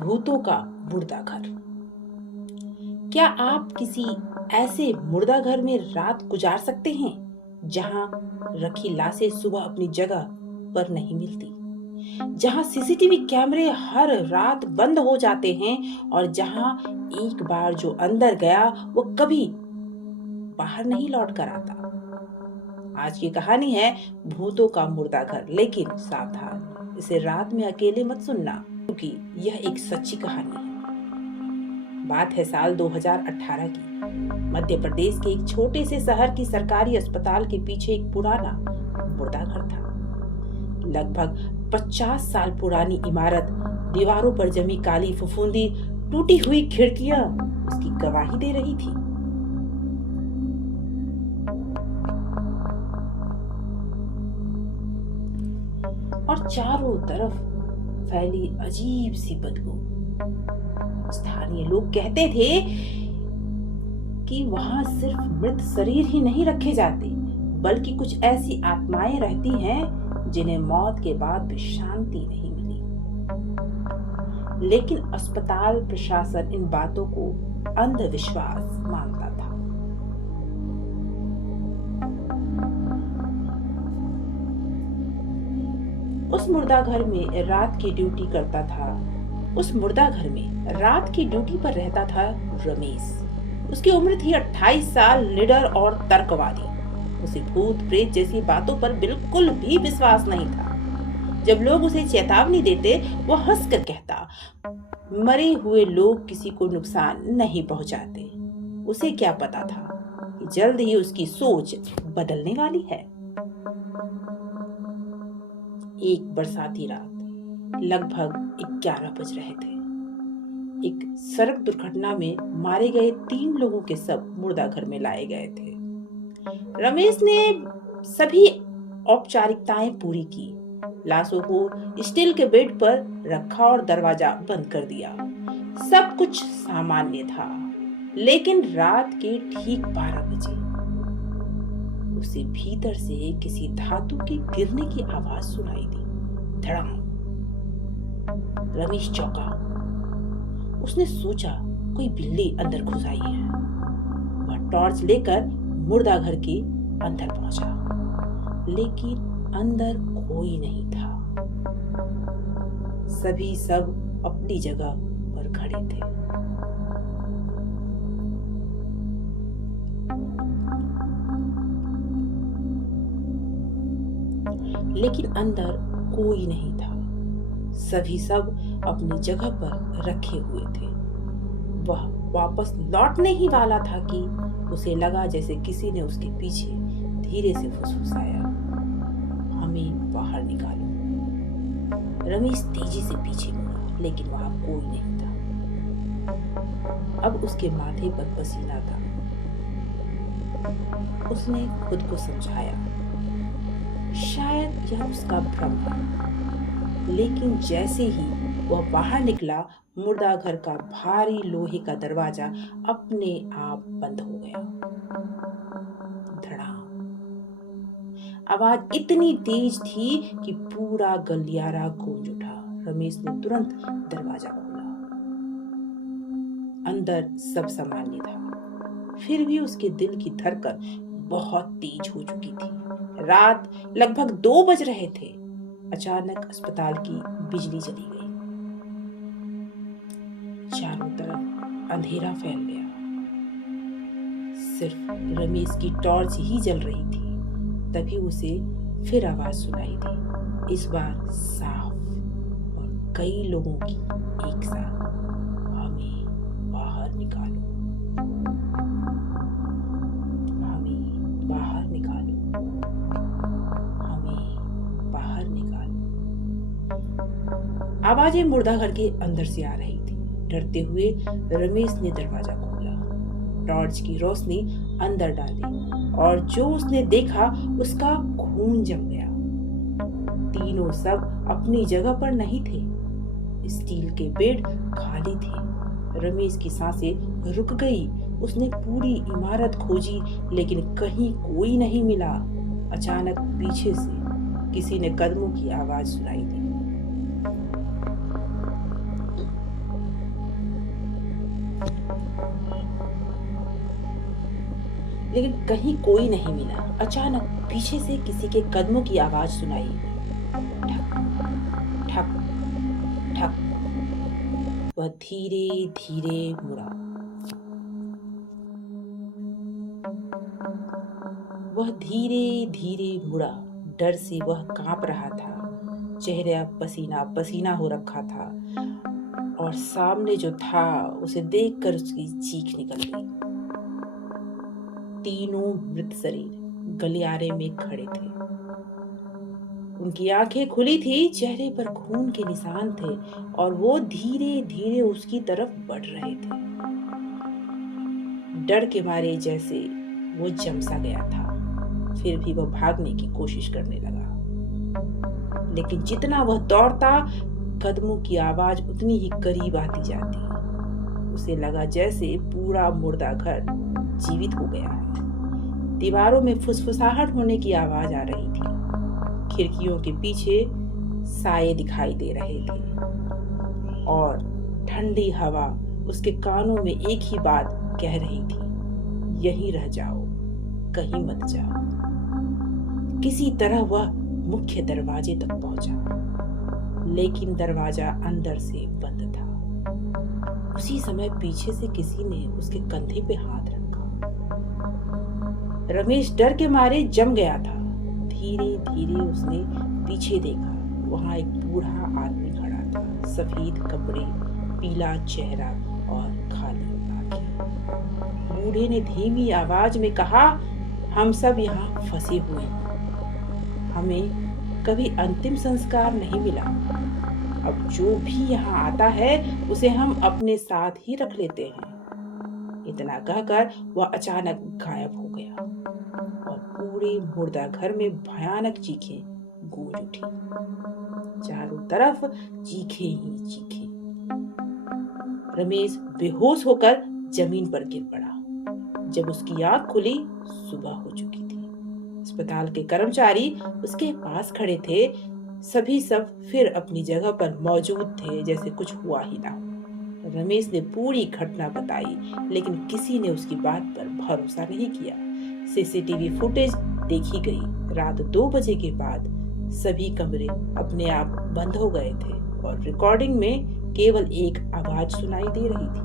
भूतों का मुर्दा घर। क्या आप किसी ऐसे मुर्दा घर में रात गुजार सकते हैं जहां रखी लाशें सुबह अपनी जगह पर नहीं मिलती, जहां सीसीटीवी कैमरे हर रात बंद हो जाते हैं और जहां एक बार जो अंदर गया वो कभी बाहर नहीं लौट कर आता। आज की कहानी है भूतों का मुर्दा घर, लेकिन सावधान, इसे रात में अकेले मत सुनना क्योंकि यह एक सच्ची कहानी है। बात है साल 2018 की। मध्य प्रदेश के एक छोटे से शहर की सरकारी अस्पताल के पीछे एक पुराना मुर्दा घर था। लगभग 50 साल पुरानी इमारत, दीवारों पर जमी काली फफूंदी, टूटी हुई खिड़कियां उसकी गवाही दे रही थी। और चारों तरफ फैली अजीब सी बदबू। स्थानीय लोग कहते थे कि वहां सिर्फ मृत शरीर ही नहीं रखे जाते, बल्कि कुछ ऐसी आत्माएं रहती हैं जिन्हें मौत के बाद भी शांति नहीं मिली। लेकिन अस्पताल प्रशासन इन बातों को अंधविश्वास मानता था। उस मुर्दा घर में रात की ड्यूटी करता था। उस मुर्दा घर में रात की ड्यूटी पर रहता था रमेश। उसकी उम्र थी 28 साल, निडर और तर्कवादी। उसे भूत प्रेत जैसी बातों पर बिल्कुल भी विश्वास नहीं था। जब लोग उसे चेतावनी देते, वो हंसकर कहता, मरे हुए लोग किसी को नुकसान नहीं पहुंचाते। उसे क्या पता था कि जल्द ही उसकी सोच बदलने वाली है। एक बरसाती रात, लगभग 11 बज रहे थे। एक सड़क दुर्घटना में मारे गए 3 लोगों के शव मुर्दा घर में लाए गए थे। रमेश ने सभी औपचारिकताएं पूरी की, लाशों को स्टील के बेड पर रखा और दरवाजा बंद कर दिया। सब कुछ सामान्य था, लेकिन रात के ठीक 12 बजे उसे भीतर से किसी धातु के गिरने की आवाज सुनाई दी। धड़ाम। रमेश चौंका। उसने सोचा कोई बिल्ली अंदर घुस आई है। वह टॉर्च लेकर मुर्दा घर के अंदर पहुंचा, लेकिन अंदर कोई नहीं था। सभी सब अपनी जगह पर खड़े थे। लेकिन अंदर कोई नहीं था। सभी सब अपनी जगह पर रखे हुए थे। वह वापस लौटने ही वाला था कि उसे लगा जैसे किसी ने उसके पीछे धीरे से फुसफुसाया, हमें बाहर निकालो। रमेश तेजी से पीछे मुड़ा, लेकिन वहां कोई नहीं था। अब उसके माथे पर पसीना था। उसने खुद को समझाया, शायद यह उसका भ्रम है। लेकिन जैसे ही वह बाहर निकला, मुर्दा घर का भारी लोहे का दरवाजा अपने आप बंद हो गया। धड़ाम। आवाज इतनी तेज थी कि पूरा गलियारा गूंज उठा। रमेश ने तुरंत दरवाजा खोला। अंदर सब सामान्य था, फिर भी उसके दिल की धड़कन बहुत तेज हो चुकी थी। रात लगभग 2 बज रहे थे। अचानक अस्पताल की बिजली चली गई। चारों तरफ अंधेरा फैल गया। सिर्फ रमेश की टॉर्च ही जल रही थी। तभी उसे फिर आवाज सुनाई दी, इस बार साफ और कई लोगों की एक साथ, हमें बाहर निकालो, हमें बाहर निकालो, हमें बाहर निकालो। आवाजें मुर्दा घर के अंदर से आ रही थी। डरते हुए रमेश ने दरवाजा खोला, टॉर्च की रोशनी अंदर डाली और जो उसने देखा उसका खून जम गया। तीनों सब अपनी जगह पर नहीं थे। स्टील के बेड खाली थे। रमेश की सांसें रुक गई। उसने पूरी इमारत खोजी, लेकिन कहीं कोई नहीं मिला। अचानक पीछे से किसी ने कदमों की आवाज सुनाई दी। लेकिन कहीं कोई नहीं मिला। अचानक पीछे से किसी के कदमों की आवाज सुनाई। ठक ठक ठक। वह धीरे धीरे मुड़ा। वह धीरे धीरे मुड़ा। डर से वह कांप रहा था। चेहरा पसीना पसीना हो रखा था और सामने जो था उसे देखकर उसकी चीख निकल गई। तीनों मृत शरीर गलियारे में खड़े थे। उनकी आंखें खुली थी, चेहरे पर खून के निशान थे और वो धीरे धीरे उसकी तरफ बढ़ रहे थे। डर के मारे जैसे वो जमसा गया था। फिर भी वह भागने की कोशिश करने लगा, लेकिन जितना वह दौड़ता कदमों की आवाज उतनी ही करीब आती जाती। उसे लगा जैसे पूरा मुर्दा घर जीवित हो गया है। दीवारों में फुसफुसाहट होने की आवाज आ रही थी। खिड़कियों के पीछे साए दिखाई दे रहे थे और ठंडी हवा उसके कानों में एक ही बात कह रही थी, यहीं रह जाओ, कहीं मत जाओ। किसी तरह वह मुख्य दरवाजे तक पहुंचा, लेकिन दरवाजा अंदर से बंद था। उसी समय पीछे से किसी ने उसके कंधे पे हाथ रखा। रमेश डर के मारे जम गया था। धीरे धीरे उसने पीछे देखा। वहां एक बूढ़ा आदमी खड़ा था। सफेद कपड़े, पीला चेहरा और खाली आंखें। बूढ़े ने धीमी आवाज में कहा, हम सब यहाँ फंसे हुए हैं। हमें कभी अंतिम संस्कार नहीं मिला। अब जो भी यहाँ आता है उसे हम अपने साथ ही रख लेते हैं। इतना कहकर वह अचानक गायब हो गया और पूरे मुर्दा घर में भयानक चीखें गूंज उठी। चारों तरफ चीखें ही चीखें। रमेश बेहोश होकर जमीन पर गिर पड़ा। जब उसकी आंख खुली, सुबह हो चुकी थी। अस्पताल के कर्मचारी उसके पास खड़े थे। सभी सब फिर अपनी जगह पर मौजूद थे, जैसे कुछ हुआ ही ना हो। रमेश ने पूरी घटना बताई, लेकिन किसी ने उसकी बात पर भरोसा नहीं किया। सीसीटीवी फुटेज देखी गई। रात 2 बजे के बाद सभी कमरे अपने आप बंद हो गए थे और रिकॉर्डिंग में केवल एक आवाज सुनाई दे रही थी,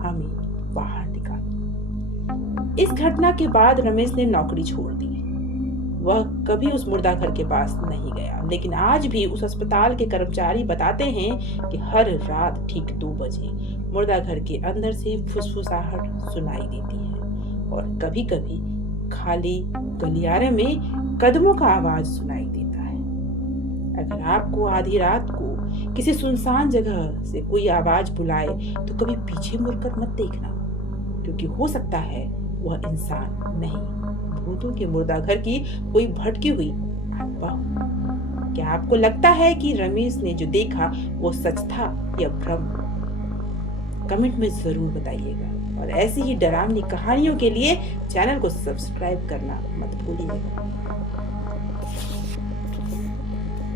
हमें बाहर निकालो। इस घटना के बाद रमेश ने नौकरी छोड़ दी। वह कभी उस मुर्दा घर के पास नहीं गया, लेकिन आज भी उस अस्पताल के कर्मचारी बताते हैं कि हर रात ठीक 2 बजे मुर्दा घर के अंदर से फुसफुसाहट सुनाई देती है और कभी कभी खाली गलियारे में कदमों का आवाज सुनाई देता है। अगर आपको आधी रात को किसी सुनसान जगह से कोई आवाज बुलाए तो कभी पीछे मुड़कर मत देखना, क्योंकि हो सकता है वह इंसान नहीं, भूतों के मुर्दा घर की कोई भटकी हुई आत्मा हो। क्या आपको लगता है कि रमेश ने जो देखा वो सच था या भ्रम? कमेंट में जरूर बताइएगा और ऐसी ही डरावनी कहानियों के लिए चैनल को सब्सक्राइब करना मत भूलिएगा।